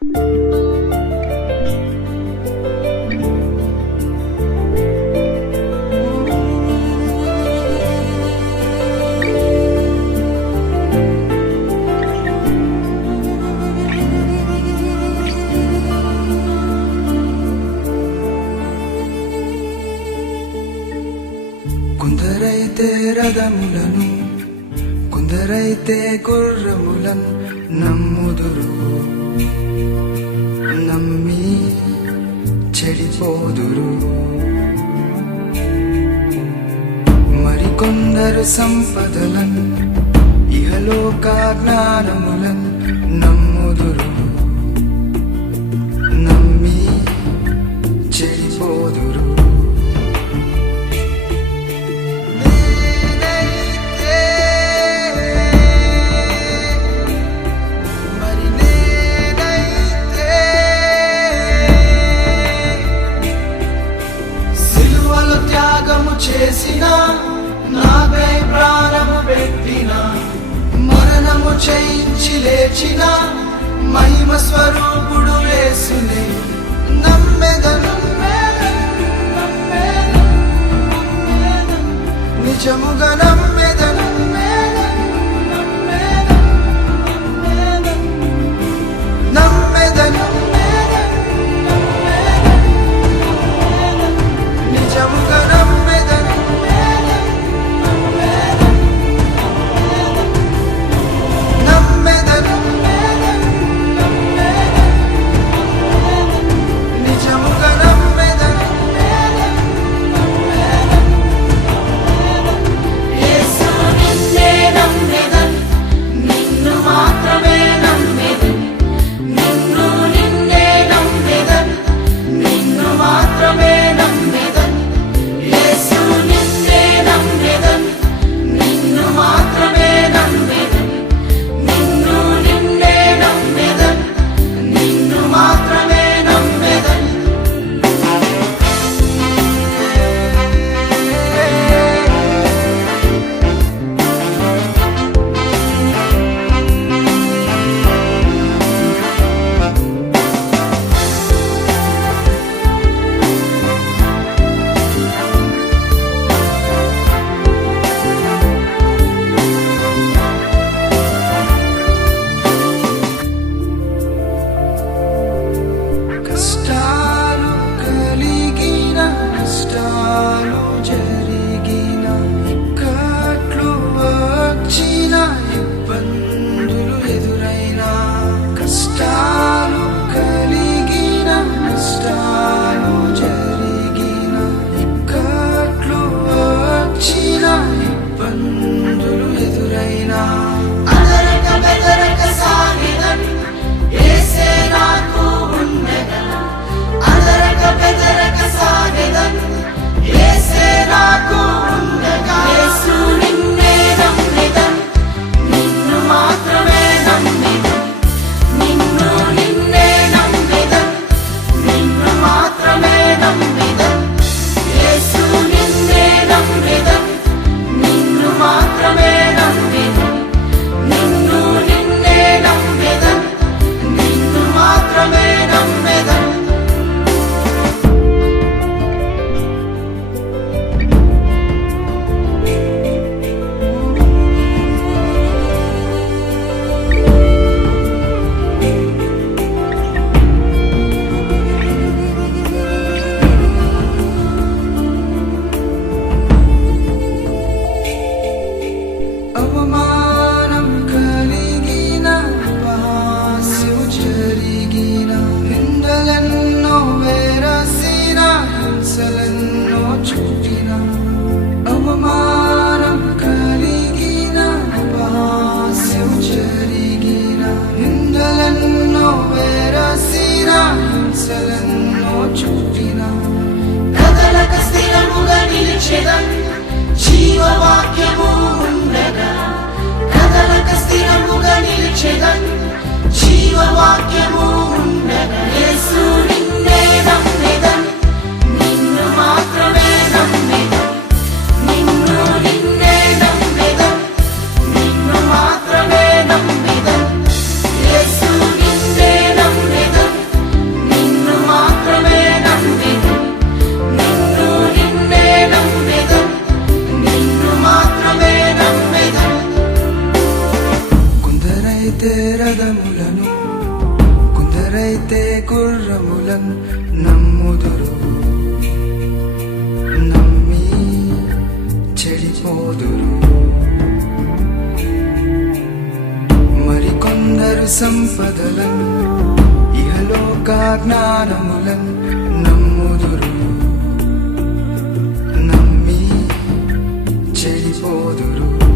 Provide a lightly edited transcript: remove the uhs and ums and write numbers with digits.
కొందరైతే రథములను కొందరైతే గుర్రములను నమ్ముదురు, నమ్మి చెడిపోదురు. మరికొందరు సంపదలను ఇహలోక జ్ఞానములను నమ్ముదురు, నమ్మి చెడిపోదురు. చేసిన నాకై ప్రాణము పెట్టిన, మరణము జయించి లేచిన మహిమ స్వరూపుడు యేసునే నమ్మెదను, నిజముగా నమ్మెదను, నమ్మెదను, నిజముగా నమ్మెదను, నమ్మెదను, నిజముగా నమ్మెదను. యేసు నిన్నే నమ్మెదను, నిన్ను మాత్రమే నమ్మెదను, నిన్ను నిన్నే నమ్మెదను, నిన్ను మాత్రమే నమ్మెదను. యేసు నిన్నే నమ్మెదను, నిన్ను మాత్రమే నమ్మెదను, నిన్ను నిన్నే నమ్మెదను, నిన్ను మాత్రమే నమ్మెదను. కష్టాలు కలిగిన, నష్టాలు జరిగిన, ఇక్కట్లు వచ్చిన, ఇబ్బందులు ఎదురైన, కష్టాలు కలిగిన, నష్టాలు జరిగిన, ఇక్కట్లు వచ్చిన, ఇబ్బందులు ఎదురైన, అదరక బెదరక సాగెదను, యేసే నాకు ఉండగా. అదరక బెదరక సాగెదను, యేసే నాకు ఉండగా. యేసు నిన్నే నమ్మెదను, నిన్ను మాత్రమే నమ్మెదను, నిన్ను నిన్నే నమ్మెదను, నిన్ను మాత్రమే నమ్మెదను. యేసు నిన్నే నమ్మెదను, నిన్ను మాత్రమే నమ్మెదను, నిన్ను నిన్నే నమ్మెదను, నిన్ను మాత్రమే నమ్మెదను. అవమానం కలిగిన, అపహాస్యం జరిగిన, నిందలెన్నో వేరసిన, హింసలెన్నో చుట్టిన, అవమానం కలిగిన, అపహాస్యం జరిగిన, నిందలెన్నో వేరసిన, హింసలెన్నో చుట్టిన, కదలక స్థిరముగా నిలిచెదను, జీవవాక్యము ఉండగా. కదలక స్థిరముగా నిలిచెదను, జీవవాక్యము ఉండగా. యేసు నిన్నే నమ్మెదను, నిన్ను మాత్రమే నమ్మెదను, నిన్ను నిన్నే నమ్మెదను, నిన్ను మాత్రమే నమ్మెదను. యేసు నిన్నే నమ్మెదను. ఔషధములను కొందరైతే గుర్రములను నమ్ముదురు, నమ్మి చెడిపోదురు. మరికొందరు సంపదలను ఇహలోక జ్ఞానములను నమ్ముదురు, నమ్మి చెడిపోదురు.